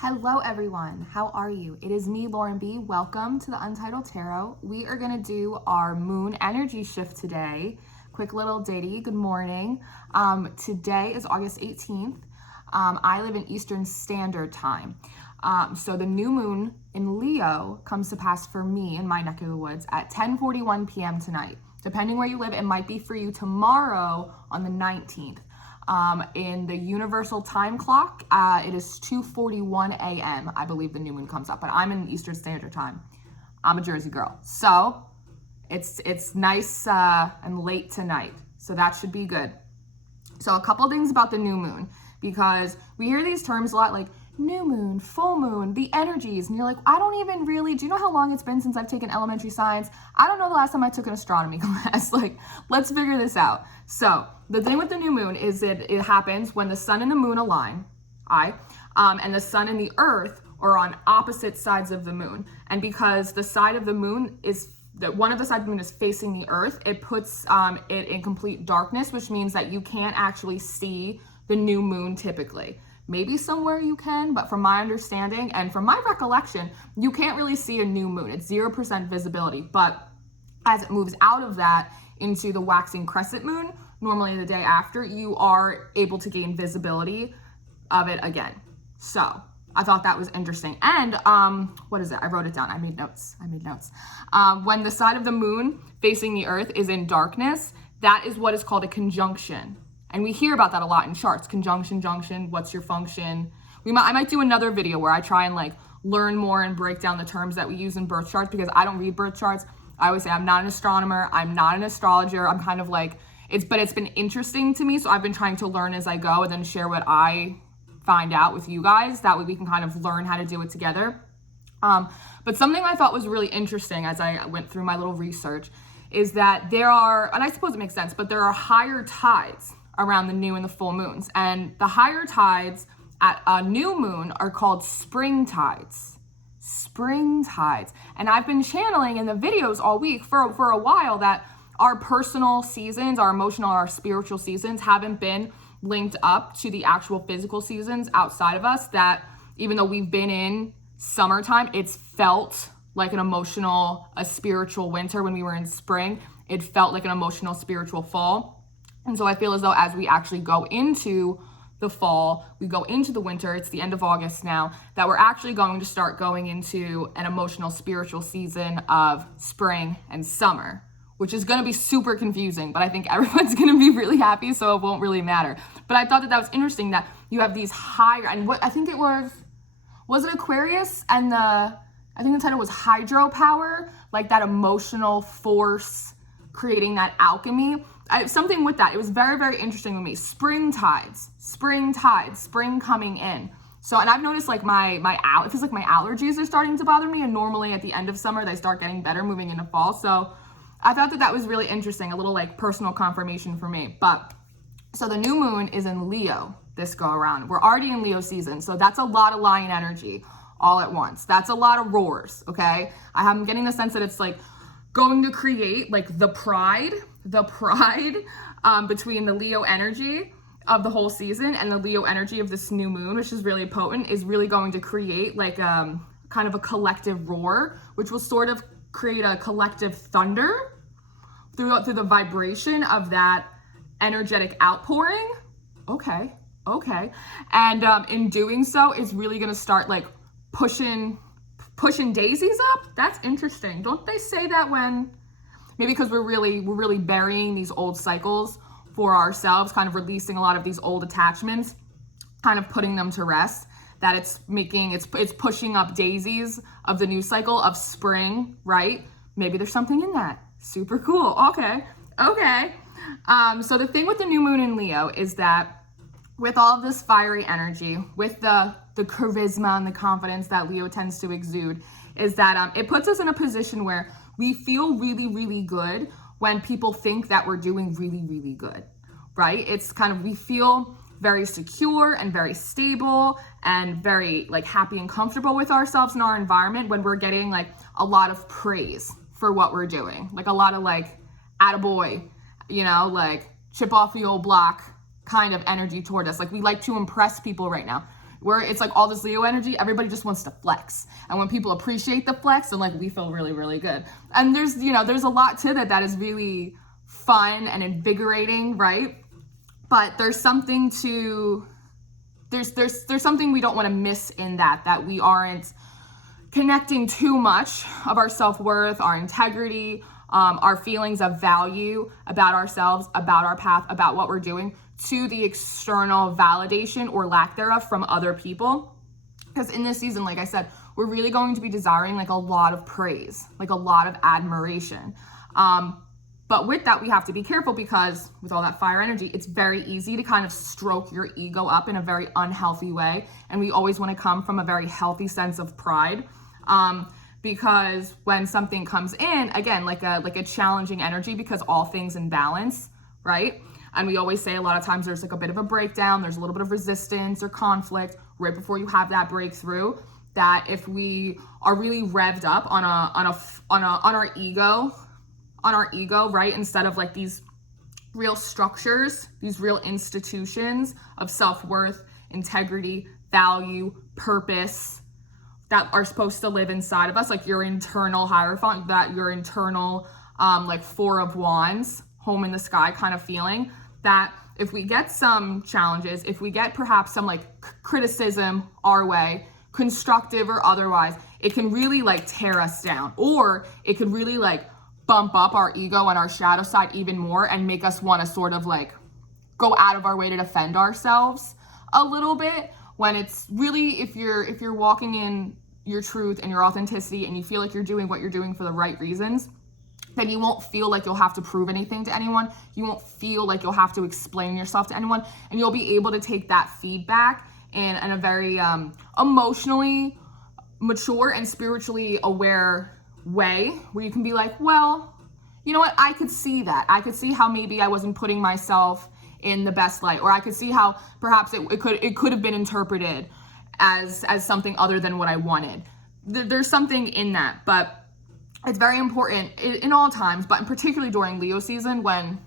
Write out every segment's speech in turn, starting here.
Hello everyone, how are you? It is me, Lauren B. Welcome to the Untitled Tarot. We are going to do our moon energy shift today. Quick little ditty, good morning. Today is August 18th. I live in Eastern Standard Time. So the new moon in Leo comes to pass for me in my neck of the woods at 10:41 p.m. tonight. Depending where you live, it might be for you tomorrow on the 19th. In the universal time clock, it is 2:41 a.m. I believe the new moon comes up, but I'm in Eastern Standard Time. I'm a Jersey girl, so it's nice and late tonight, so that should be good. So a couple things about the new moon, because we hear these terms a lot, like new moon, full moon, the energies, and you're like, I don't even really, do you know how long it's been since I've taken elementary science? I don't know the last time I took an astronomy class. Like, let's figure this out. So the thing with the new moon is that it happens when the sun and the moon align, and the sun and the earth are on opposite sides of the moon. And because the side of the moon is, one of the sides of the moon is facing the earth, it puts it in complete darkness, which means that you can't actually see the new moon typically. Maybe somewhere you can, but from my understanding and from my recollection, you can't really see a new moon. It's 0% visibility. But as it moves out of that into the waxing crescent moon, normally the day after, you are able to gain visibility of it again. So I thought that was interesting. And what is it? I wrote it down. I made notes. When the side of the moon facing the earth is in darkness, that is what is called a conjunction. And we hear about that a lot in charts. Conjunction, junction, what's your function? I might do another video where I try and like learn more and break down the terms that we use in birth charts, because I don't read birth charts. I always say I'm not an astronomer, I'm not an astrologer. I'm kind of like, it's been interesting to me. So I've been trying to learn as I go and then share what I find out with you guys. That way we can kind of learn how to do it together. But something I thought was really interesting as I went through my little research is that there are, and I suppose it makes sense, but there are higher tides around the new and the full moons. And the higher tides at a new moon are called spring tides. Spring tides. And I've been channeling in the videos all week for a while that our personal seasons, our emotional, our spiritual seasons haven't been linked up to the actual physical seasons outside of us, that even though we've been in summertime, it's felt like an emotional, a spiritual winter. When we were in spring, it felt like an emotional, spiritual fall. And so I feel as though as we actually go into the fall, we go into the winter, it's the end of August now, that we're actually going to start going into an emotional, spiritual season of spring and summer, which is going to be super confusing, but I think everyone's going to be really happy, so it won't really matter. But I thought that was interesting that you have these higher, and what I think it was it Aquarius? And I think the title was hydropower, like that emotional force creating that alchemy. Something with that. It was very, very interesting with me. Spring tides, spring coming in. So, and I've noticed like it feels like my allergies are starting to bother me, and normally at the end of summer, they start getting better moving into fall. So I thought that was really interesting, a little like personal confirmation for me. But so the new moon is in Leo this go around. We're already in Leo season. So that's a lot of lion energy all at once. That's a lot of roars. Okay. I'm getting the sense that it's like going to create like the pride between the Leo energy of the whole season and the Leo energy of this new moon, which is really potent, is really going to create like kind of a collective roar, which will sort of create a collective thunder through the vibration of that energetic outpouring. Okay. And in doing so, it's really going to start like pushing daisies up. That's interesting. Don't they say that when, maybe because we're really burying these old cycles for ourselves, kind of releasing a lot of these old attachments, kind of putting them to rest, that it's pushing up daisies of the new cycle of spring, right? Maybe there's something in that. Super cool. Okay. So the thing with the new moon in Leo is that with all of this fiery energy, with the charisma and the confidence that Leo tends to exude, is that it puts us in a position where we feel really, really good when people think that we're doing really, really good, right? It's kind of, we feel very secure and very stable and very like happy and comfortable with ourselves in our environment when we're getting like a lot of praise for what we're doing. Like a lot of like, attaboy, like chip off the old block kind of energy toward us. Like we like to impress people right now. where it's like all this Leo energy, everybody just wants to flex. And when people appreciate the flex, then like we feel really, really good. And there's, you know, there's a lot to that is really fun and invigorating, right? But there's something to, there's something we don't want to miss in that we aren't connecting too much of our self-worth, our integrity, our feelings of value about ourselves, about our path, about what we're doing, to the external validation or lack thereof from other people. Because in this season, like I said, we're really going to be desiring like a lot of praise, like a lot of admiration. But with that, we have to be careful, because with all that fire energy, it's very easy to kind of stroke your ego up in a very unhealthy way. And we always want to come from a very healthy sense of pride. Because when something comes in, again, like a challenging energy, because all things in balance, right? And we always say a lot of times there's like a bit of a breakdown, there's a little bit of resistance or conflict right before you have that breakthrough. That if we are really revved up on our ego, right? Instead of like these real structures, these real institutions of self-worth, integrity, value, purpose, that are supposed to live inside of us, like your internal Hierophant, that your internal like Four of Wands, home in the sky kind of feeling, that if we get some challenges, if we get perhaps some like criticism our way, constructive or otherwise, it can really like tear us down, or it could really like bump up our ego and our shadow side even more and make us want to sort of like go out of our way to defend ourselves a little bit. When it's really, if you're walking in your truth and your authenticity and you feel like you're doing what you're doing for the right reasons, then you won't feel like you'll have to prove anything to anyone. You won't feel like you'll have to explain yourself to anyone, and you'll be able to take that feedback in a very emotionally mature and spiritually aware way, where you can be like, well, you know what, I could see that. I could see how maybe I wasn't putting myself in the best light, or I could see how perhaps it could have been interpreted as something other than what I wanted. There's something in that, but it's very important in all times, but particularly during Leo season, when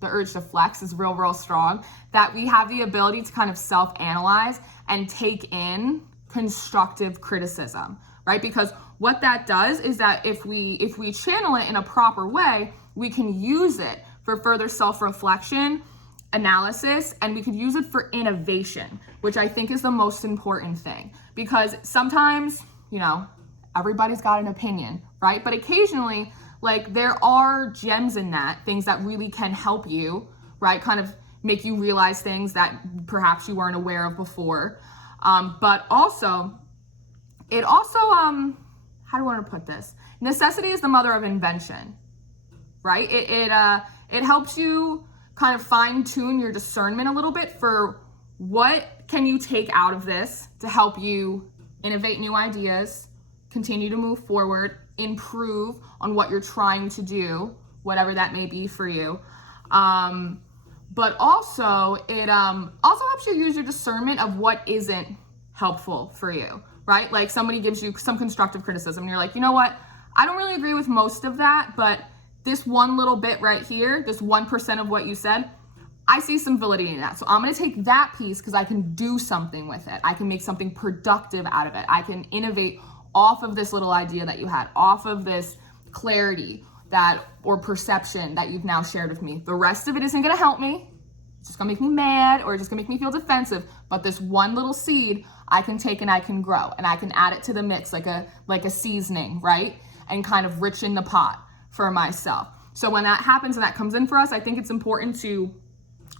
the urge to flex is real, real strong, that we have the ability to kind of self-analyze and take in constructive criticism, right? Because what that does is that if we channel it in a proper way, we can use it for further self-reflection, analysis, and we could use it for innovation, which I think is the most important thing. Because sometimes, you know, everybody's got an opinion, right? But occasionally, like, there are gems in that, things that really can help you, right? Kind of make you realize things that perhaps you weren't aware of before. But also, it also, how do I want to put this? Necessity is the mother of invention, right? It helps you kind of fine tune your discernment a little bit for what can you take out of this to help you innovate new ideas, continue to move forward, improve on what you're trying to do, whatever that may be for you. But also, it also helps you use your discernment of what isn't helpful for you, right? Like, somebody gives you some constructive criticism and you're like, you know what? I don't really agree with most of that, but this one little bit right here, this 1% of what you said, I see some validity in that. So I'm going to take that piece because I can do something with it. I can make something productive out of it. I can innovate off of this little idea that you had, off of this clarity that or perception that you've now shared with me. The rest of it isn't going to help me. It's just going to make me mad, or it's just going to make me feel defensive. But this one little seed I can take and I can grow, and I can add it to the mix like a seasoning, right? And kind of richen the pot for myself. So when that happens and that comes in for us, I think it's important to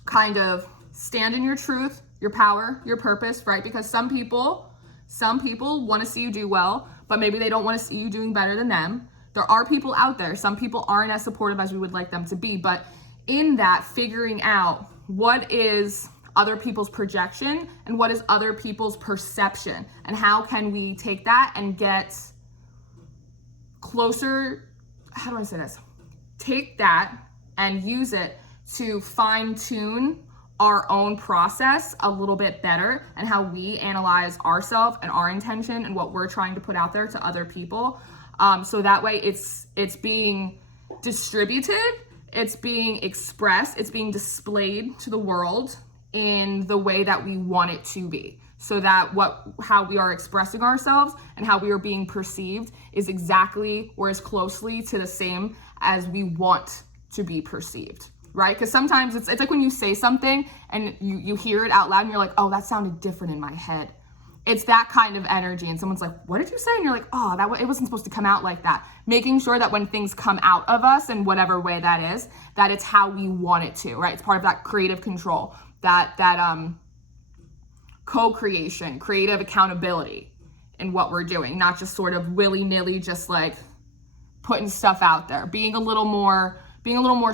kind of stand in your truth, your power, your purpose, right? Because some people want to see you do well, but maybe they don't want to see you doing better than them. There are people out there. Some people aren't as supportive as we would like them to be, but in that, figuring out what is other people's projection and what is other people's perception, and how can we take that and get closer, how do I say this? Take that and use it to fine tune our own process a little bit better, and how we analyze ourselves and our intention and what we're trying to put out there to other people. So that way it's being distributed, it's being expressed, it's being displayed to the world in the way that we want it to be. so that how we are expressing ourselves and how we are being perceived is exactly or as closely to the same as we want to be perceived, right? Because sometimes it's like when you say something and you hear it out loud and you're like, oh, that sounded different in my head. It's that kind of energy, and someone's like, what did you say? And you're like, oh, it wasn't supposed to come out like that. Making sure that when things come out of us in whatever way that is, that it's how we want it to, right? It's part of that creative control, that co-creation, creative accountability in what we're doing, not just sort of willy-nilly just like putting stuff out there, being a little more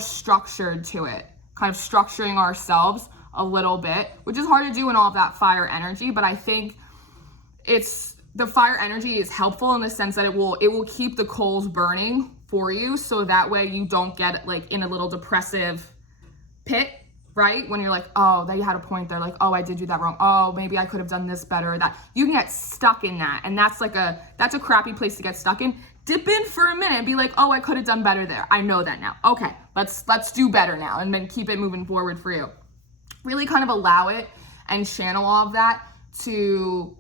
structured to it, kind of structuring ourselves a little bit, which is hard to do in all of that fire energy. But I think the fire energy is helpful in the sense that it will keep the coals burning for you, so that way you don't get like in a little depressive pit, right? When you're like, oh, they had a point there, like, oh, I did do that wrong, oh, maybe I could have done this better, that you can get stuck in that, and that's a crappy place to get stuck in. Dip in for a minute and be like, oh, I could have done better there, I know that now, okay, let's do better now, and then keep it moving forward for you. Really kind of allow it and channel all of that to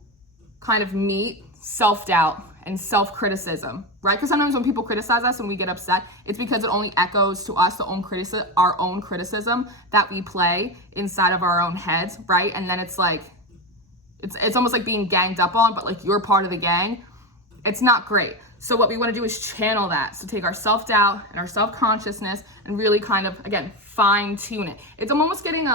kind of meet self-doubt and self-criticism, right? Because sometimes when people criticize us and we get upset, it's because it only echoes to us our own criticism that we play inside of our own heads, right? And then it's like, it's almost like being ganged up on, but like you're part of the gang. It's not great. So what we want to do is channel that. So take our self-doubt and our self-consciousness and really kind of, again, fine tune it. It's almost getting,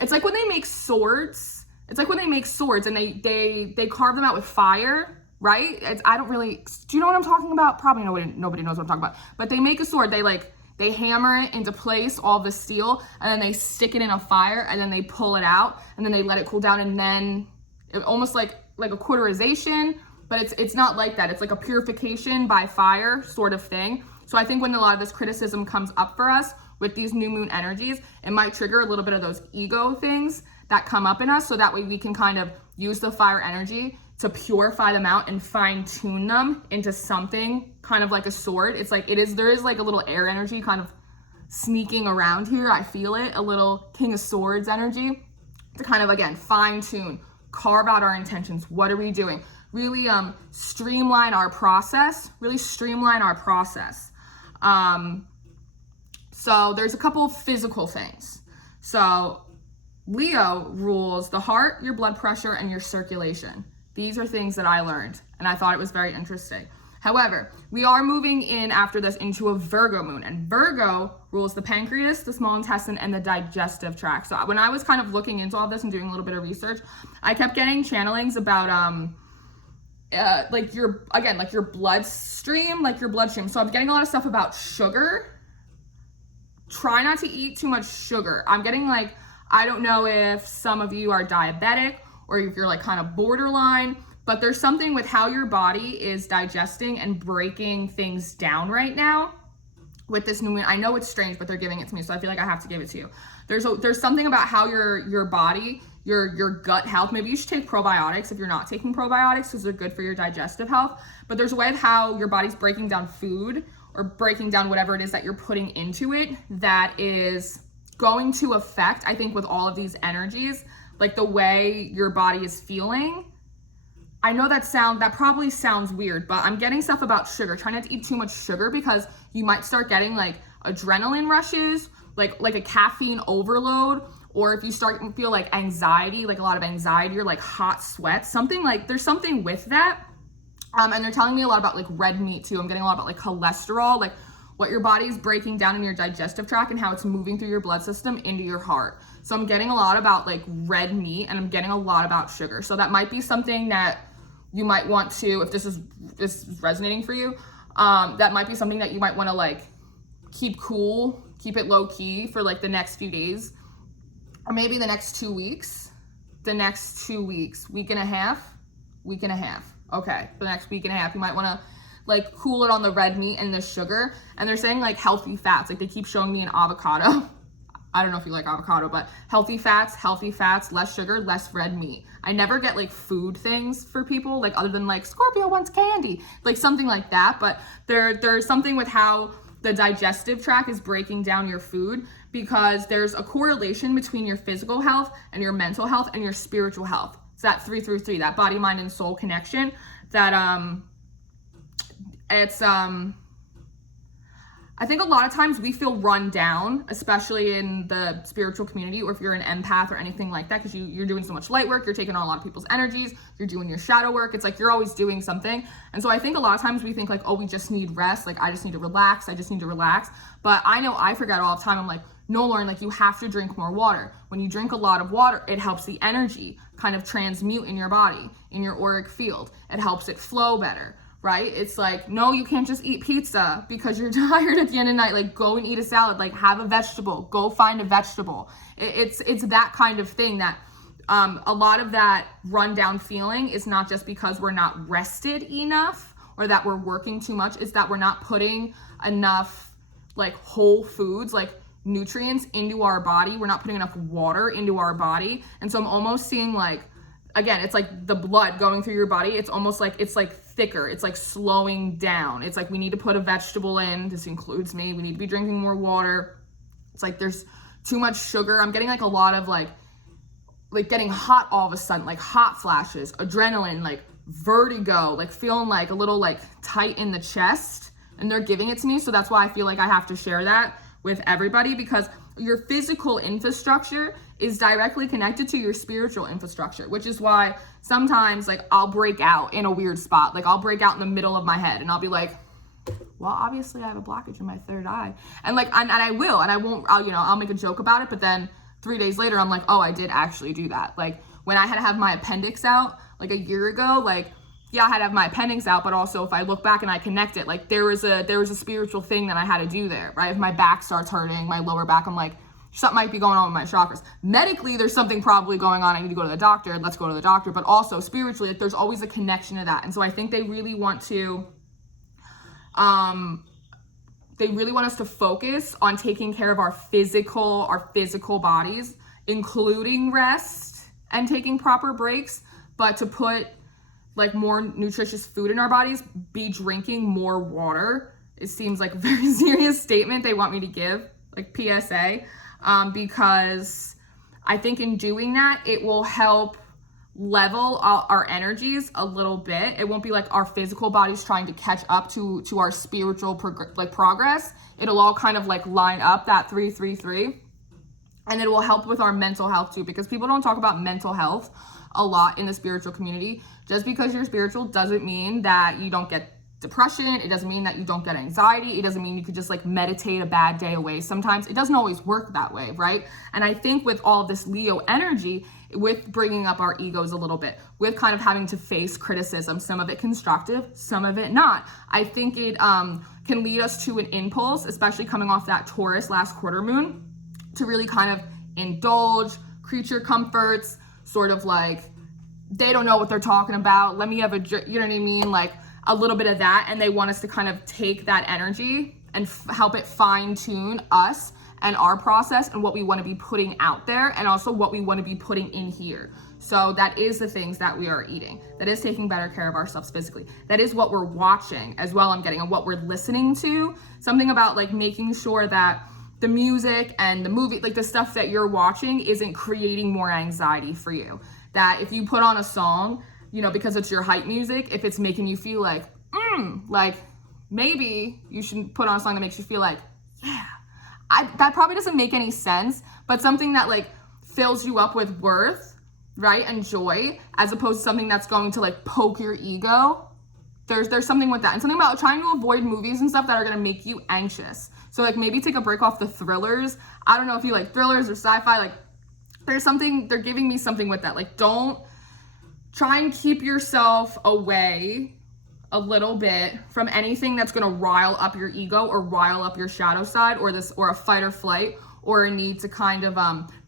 it's like when they make swords. It's like when they make swords and they carve them out with fire, right? I don't really, do you know what I'm talking about? Probably nobody knows what I'm talking about. But they make a sword, they hammer it into place, all the steel, and then they stick it in a fire, and then they pull it out, and then they let it cool down, and then it almost like a cauterization, but it's not like that. It's like a purification by fire sort of thing. So I think when a lot of this criticism comes up for us with these new moon energies, it might trigger a little bit of those ego things that come up in us, so that way we can kind of use the fire energy to purify them out and fine tune them into something kind of like a sword. It's like there is like a little air energy kind of sneaking around here. I feel it, a little King of Swords energy to kind of, again, fine tune, carve out our intentions. What are we doing? Really streamline our process, So there's a couple of physical things. So Leo rules the heart, your blood pressure, and your circulation. These are things that I learned, and I thought it was very interesting. However, we are moving in after this into a Virgo moon, and Virgo rules the pancreas, the small intestine, and the digestive tract. So when I was kind of looking into all this and doing a little bit of research, I kept getting channelings about like your bloodstream. So I'm getting a lot of stuff about sugar. Try not to eat too much sugar. I'm getting like, I don't know if some of you are diabetic or if you're like kind of borderline, but there's something with how your body is digesting and breaking things down right now with this new moon. I know it's strange, but they're giving it to me, so I feel like I have to give it to you. There's something about how your body, your gut health, maybe you should take probiotics if you're not taking probiotics because they're good for your digestive health, but there's a way of how your body's breaking down food or breaking down whatever it is that you're putting into it that is going to affect, I think, with all of these energies, like the way your body is feeling. I know that probably sounds weird, but I'm getting stuff about sugar. Try not to eat too much sugar because you might start getting like adrenaline rushes, like a caffeine overload, or if you start to feel like anxiety, like a lot of anxiety or like hot sweats, there's something with that. And they're telling me a lot about like red meat too. I'm getting a lot about like cholesterol, like what your body is breaking down in your digestive tract and how it's moving through your blood system into your heart. So I'm getting a lot about like red meat, and I'm getting a lot about sugar. So that might be something that you might want to, if this is resonating for you, that might be something that you might want to like keep cool, keep it low key for like the next few days, or maybe the next 2 weeks, week and a half. Okay, for the next week and a half, you might want to like cool it on the red meat and the sugar. And they're saying like healthy fats, like they keep showing me an avocado. I don't know if you like avocado, but healthy fats, less sugar, less red meat. I never get like food things for people, like other than like Scorpio wants candy, like something like that. But there's something with how the digestive tract is breaking down your food, because there's a correlation between your physical health and your mental health and your spiritual health. It's that 3-3, that body, mind, and soul connection that I think a lot of times we feel run down, especially in the spiritual community, or if you're an empath or anything like that, because you're doing so much light work, you're taking on a lot of people's energies, you're doing your shadow work. It's like you're always doing something. And so I think a lot of times we think like, oh, we just need rest. Like, I just need to relax. But I know I forget all the time. I'm like, no, Lauren, like, you have to drink more water. When you drink a lot of water, it helps the energy kind of transmute in your body, in your auric field. It helps it flow better. Right? It's like, no, you can't just eat pizza because you're tired at the end of the night. Like, go and eat a salad, like, have a vegetable, go find a vegetable. It's that kind of thing that a lot of that rundown feeling is not just because we're not rested enough or that we're working too much. It's that we're not putting enough like whole foods, like nutrients into our body. We're not putting enough water into our body. And so I'm almost seeing like, again, it's like the blood going through your body. It's almost like, it's like thicker. It's like slowing down. It's like we need to put a vegetable in. This includes me. We need to be drinking more water. It's like there's too much sugar. I'm getting like a lot of like getting hot all of a sudden, like hot flashes, adrenaline, like vertigo, like feeling like a little like tight in the chest. And they're giving it to me. So that's why I feel like I have to share that with everybody, because your physical infrastructure is directly connected to your spiritual infrastructure, which is why sometimes like I'll break out in a weird spot. Like I'll break out in the middle of my head and I'll be like, well, obviously I have a blockage in my third eye. And like, and I will, and I won't, I'll make a joke about it. But then 3 days later, I'm like, oh, I did actually do that. Like when I had to have my appendix out like a year ago, like, yeah, I had to have my appendix out, but also if I look back and I connect it, like there was a spiritual thing that I had to do there, right? If my back starts hurting, my lower back, I'm like, something might be going on with my chakras. Medically, there's something probably going on. I need to go to the doctor. Let's go to the doctor. But also spiritually, like, there's always a connection to that. And so I think they really want us to focus on taking care of our physical bodies, including rest and taking proper breaks, but to put like more nutritious food in our bodies, be drinking more water. It seems like a very serious statement they want me to give, like PSA. Because I think in doing that, it will help level our energies a little bit. It won't be like our physical bodies trying to catch up to our spiritual progress. It'll all kind of like line up that 3-3-3. And it will help with our mental health too, because people don't talk about mental health a lot in the spiritual community. Just because you're spiritual doesn't mean that you don't get depression. It doesn't mean that you don't get anxiety. It doesn't mean you could just like meditate a bad day away. Sometimes it doesn't always work that way, right? And I think with all this Leo energy, with bringing up our egos a little bit, with kind of having to face criticism, some of it constructive, some of it not, I think it can lead us to an impulse, especially coming off that Taurus last quarter moon, to really kind of indulge creature comforts, sort of like they don't know what they're talking about. Let me have you know what I mean? Like a little bit of that. And they want us to kind of take that energy and help it fine tune us and our process and what we want to be putting out there, and also what we want to be putting in here. So that is the things that we are eating. That is taking better care of ourselves physically. That is what we're watching as well, I'm getting, and what we're listening to. Something about like making sure that the music and the movie, like the stuff that you're watching isn't creating more anxiety for you. That if you put on a song, because it's your hype music, if it's making you feel like, maybe you should put on a song that makes you feel like, yeah. That probably doesn't make any sense, but something that like fills you up with worth, right, and joy, as opposed to something that's going to like poke your ego. There's something with that, and something about trying to avoid movies and stuff that are gonna make you anxious. So like maybe take a break off the thrillers. I don't know if you like thrillers or sci-fi. Like they're giving me something with that. Like don't try and keep yourself away a little bit from anything that's going to rile up your ego or rile up your shadow side, or a fight or flight, or a need to kind of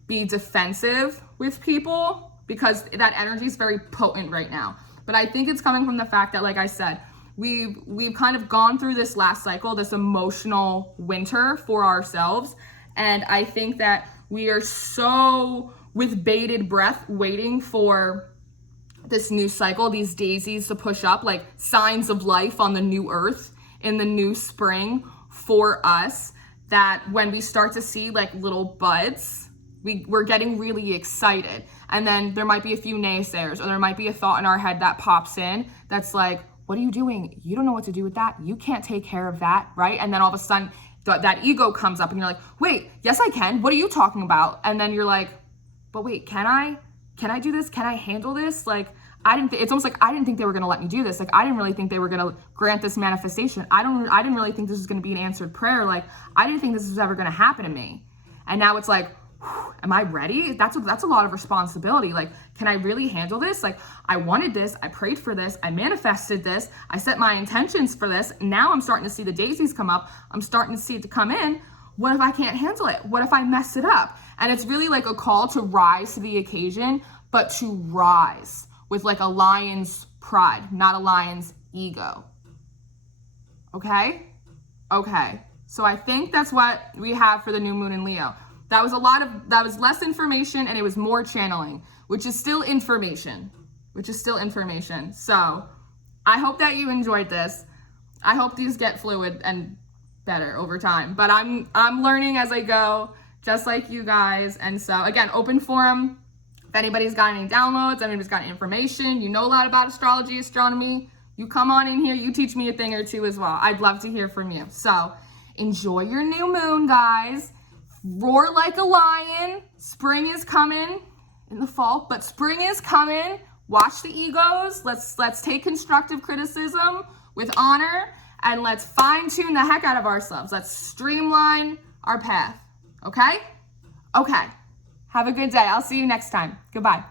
be defensive with people, because that energy is very potent right now. But I think it's coming from the fact that, like I said, we've kind of gone through this last cycle, this emotional winter for ourselves, and I think that we are so with bated breath waiting for this new cycle, these daisies to push up, like signs of life on the new earth in the new spring for us, that when we start to see like little buds, we're getting really excited. And then there might be a few naysayers, or there might be a thought in our head that pops in that's like, what are you doing? You don't know what to do with that. You can't take care of that, right? And then all of a sudden that ego comes up and you're like, wait, yes, I can. What are you talking about? And then you're like, but wait, can I do this? Can I handle this? Like, it's almost like I didn't think they were going to let me do this. Like, I didn't really think they were going to grant this manifestation. I didn't really think this was going to be an answered prayer. Like, I didn't think this was ever going to happen to me. And now it's like, am I ready? That's a lot of responsibility. Like, can I really handle this? Like, I wanted this, I prayed for this, I manifested this, I set my intentions for this. Now I'm starting to see the daisies come up. I'm starting to see it to come in. What if I can't handle it? What if I mess it up? And it's really like a call to rise to the occasion, but to rise with like a lion's pride, not a lion's ego. Okay? Okay. So I think that's what we have for the new moon in Leo. That was less information and it was more channeling, which is still information, So I hope that you enjoyed this. I hope these get fluid and better over time, but I'm learning as I go, just like you guys. And so again, open forum. If anybody's got any downloads, anybody's got information, you know a lot about astrology, astronomy, you come on in here, you teach me a thing or two as well. I'd love to hear from you. So enjoy your new moon, guys. Roar like a lion. Spring is coming in the fall, but spring is coming. Watch the egos. Let's take constructive criticism with honor and let's fine tune the heck out of ourselves. Let's streamline our path. Okay? Okay. Have a good day. I'll see you next time. Goodbye.